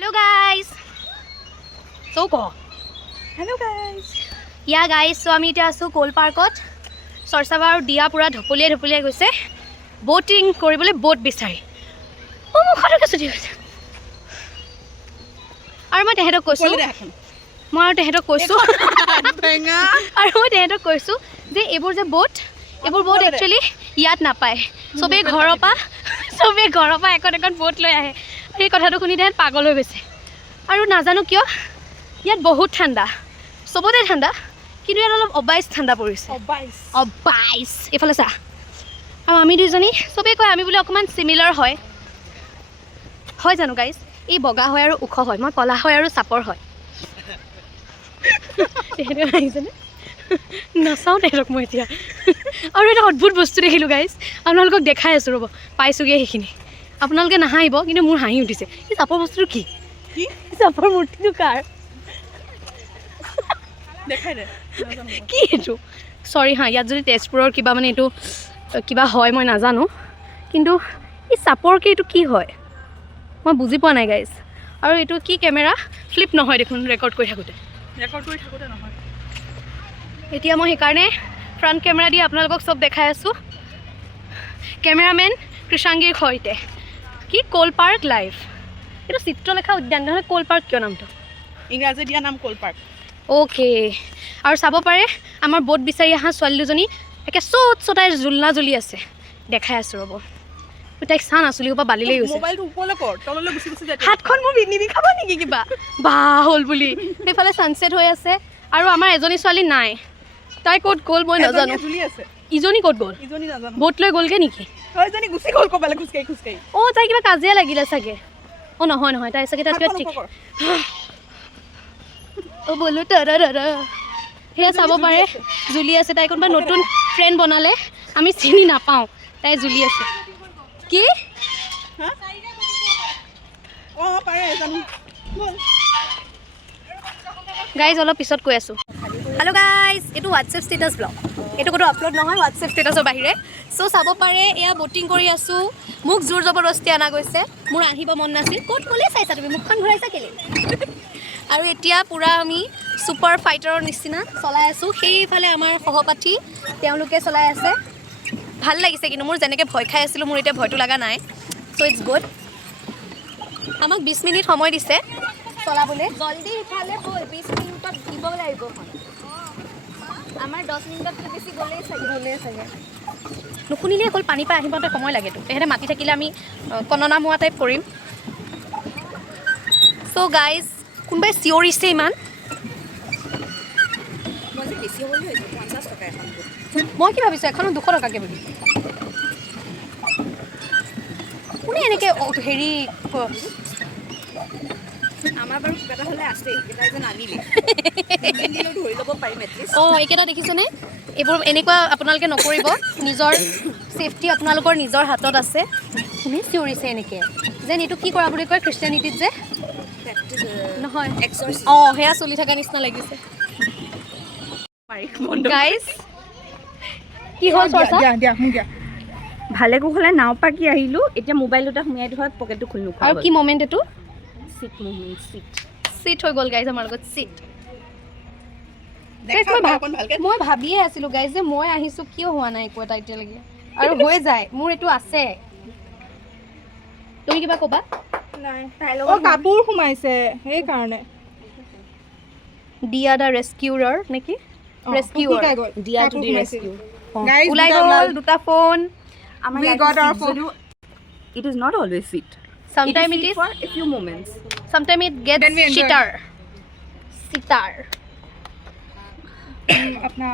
Hello guys. So go. Hello guys. Yeah guys, so আমি এতিয়া আছো কোল পাৰ্কত সৰসাবা আৰু দিয়া পুৰা ঢপলিয়াই গৈছে বোটিং কৰিবলৈ বোট বিচাৰি ও মুখৰকে ছুটি হৈছে আৰু মই তেহেতক কৈছো যে এইবোৰ যে বোট একচুয়ালি ইয়াত নাপায় সবে ঘৰৰ পৰা এখন বোট লৈ আহে আৰু এই কথাটো শুনি দেন পাগল হৈ গৈছে আৰু নাজানো কিয় ইয়াত বহুত ঠাণ্ডা সবতে ঠাণ্ডা কিন্তু ইয়াত অলপ অবাইস ঠাণ্ডা পৰিছে অবাইস এফালে চা আৰু আমি দুজনী সবে কয় আমি বুলি অকমান সিমিলাৰ হয় জানো গাইস এই বগা হয় আৰু উখ হয় মই কলা হয় আৰু চাপৰ হয় তেহেতে আহিছেনে নাচাও তেহেতক মই এতিয়া আৰু এটা অদ্ভুত বস্তু দেখিলোঁ গাইজ আপোনালোকক দেখাই আছোঁ ৰ'ব পাইছোঁগৈ সেইখিনি আপোনালোকে নাহাঁহিব কিন্তু মোৰ হাঁহি উঠিছে এই চাপৰ বস্তুটো কি চাপৰ মূৰ্তিটো কাৰ কি এইটো চৰি হা ইয়াত যদি তেজপুৰৰ কিবা মানে এইটো কিবা হয় মই নাজানো কিন্তু এই চাপৰ কি এইটো কি হয় মই বুজি পোৱা নাই গাইজ আৰু এইটো কি কেমেৰা ফ্লিপ নহয় দেখোন ৰেকৰ্ড কৰি থাকোঁতে নহয় এতিয়া মই সেইকাৰণে ফ্ৰণ্ট কেমেৰা দি আপোনালোকক চব দেখাই আছোঁ কেমেৰামেন কৃষাংগীৰ সৈতে কি কোল পাৰ্ক লাইভ এইটো চিত্ৰলেখা উদ্যান নহয় কোল পাৰ্ক কিয় নামটো ইংৰাজী দিয়া নাম কোল পাৰ্ক অ'কে আৰু চাব পাৰে আমাৰ বোট বিচাৰি অহা ছোৱালী দুজনী একে চোতাই জোলনা জ্বলি আছে দেখাই আছোঁ ৰ'ব তাইক চান আচলি পৰা বালিলৈ গৈছে হাতখন মোৰ নিবিষাব নেকি কিবা বা হ'ল বুলি সেইফালে ছানছেট হৈ আছে আৰু আমাৰ এজনী ছোৱালী নাই তাই ক'ত গ'ল মই নাজানো ইজনী ক'ত গ'ল বোট লৈ গ'লগৈ নেকি অঁ তাই কিবা কাজিয়া লাগিলে চাগে অঁ নহয় তাই চাগে তাত কিবা ঠিক অঁ বোলো তাৰা সেয়া চাব পাৰে জুলি আছে তাই কোনোবা নতুন ফ্ৰেণ্ড বনালে আমি চিনি নাপাওঁ তাই জুলি আছে কি গাইজ অলপ পিছত কৈ আছোঁ হেল্ল' গাইজ এইটো হোৱাটছএপ ষ্টেটাছ ব্লগ এইটো ক'তো আপলোড নহয় হোৱাটছএপ ষ্টেটাছৰ বাহিৰে চ' চাব পাৰে এয়া বটিং কৰি আছোঁ মোক জোৰ জবৰদস্তি অনা গৈছে মোৰ আহিব মন নাছিল ক'ত ক'লে চাইছা তুমি মুখখন ঘূৰাইছা কেলৈ আৰু এতিয়া পূৰা আমি ছুপাৰ ফাইটাৰৰ নিচিনা চলাই আছোঁ সেইফালে আমাৰ সহপাঠী তেওঁলোকে চলাই আছে ভাল লাগিছে কিন্তু মোৰ যেনেকৈ ভয় খাই আছিলোঁ মোৰ এতিয়া ভয়টো লগা নাই চ' ইটছ গুড আমাক 20 মিনিট সময় দিছে চলাবলৈ জলদি ইফালে ব'ল 20 মিনিটত দিব লাগিব আমাৰ 10 মিনিটতকৈ বেছি গ'লেই চাগে নুশুনিলে অকল পানী পাই আহিবতে সময় লাগেতো তেহেঁতে মাতি থাকিলে আমি কণনা মোৱা টাইপ কৰিম চ' গাইজ কোনোবাই চিঞৰিছে ইমান মই কি ভাবিছোঁ এখনত 200 টকাকৈ বুলি কোনে এনেকৈ হেৰি আমাৰ বাৰু কিবা এটা হ'লে আছে এইকেইটা যেন আনিলে ধৰি ল'ব পাৰিম এটলিষ্ট অঁ এইকেইটা দেখিছেনে এইবোৰ এনেকুৱা আপোনালোকে নকৰিব নিজৰ ছেফটি আপোনালোকৰ নিজৰ হাতত আছে কোনে চিঞৰিছে এনেকৈ যেন এইটো কি কৰা বুলি কয় খ্ৰীষ্টিয়ানিটিত যে নহয় অঁ সেয়া চলি থকা নিচিনা লাগিছে গাইজ কি হ'ল ভালে কুশলে নাও পাকি আহিলোঁ এতিয়া মোবাইল দুটা সোমাই থোৱা পকেটটো খুলি নোখোৱা আৰু কি মমেণ্ট এইটো চিট হৈ গ'ল গাইজ আমাৰ লগত চিট মই ভাবিয়ে আছিলোঁ গাইজ যে মই আহিছোঁ কিয় হোৱা নাই একো এটা এতিয়ালৈকে আৰু হৈ যায় মোৰ এইটো আছে তুমি কিবা ক'বা কাপোৰ সোমাইছে সেইকাৰণে দিয়া দা ৰেস্কিউৰাৰ নেকি ৰেস্কিউৰ দিয়া টু দি ৰেস্কিউ ওলাই গ'ল দুটা phone we got our phone it is not always sweet sometimes it is for a few moments sometimes it gets sitar अपना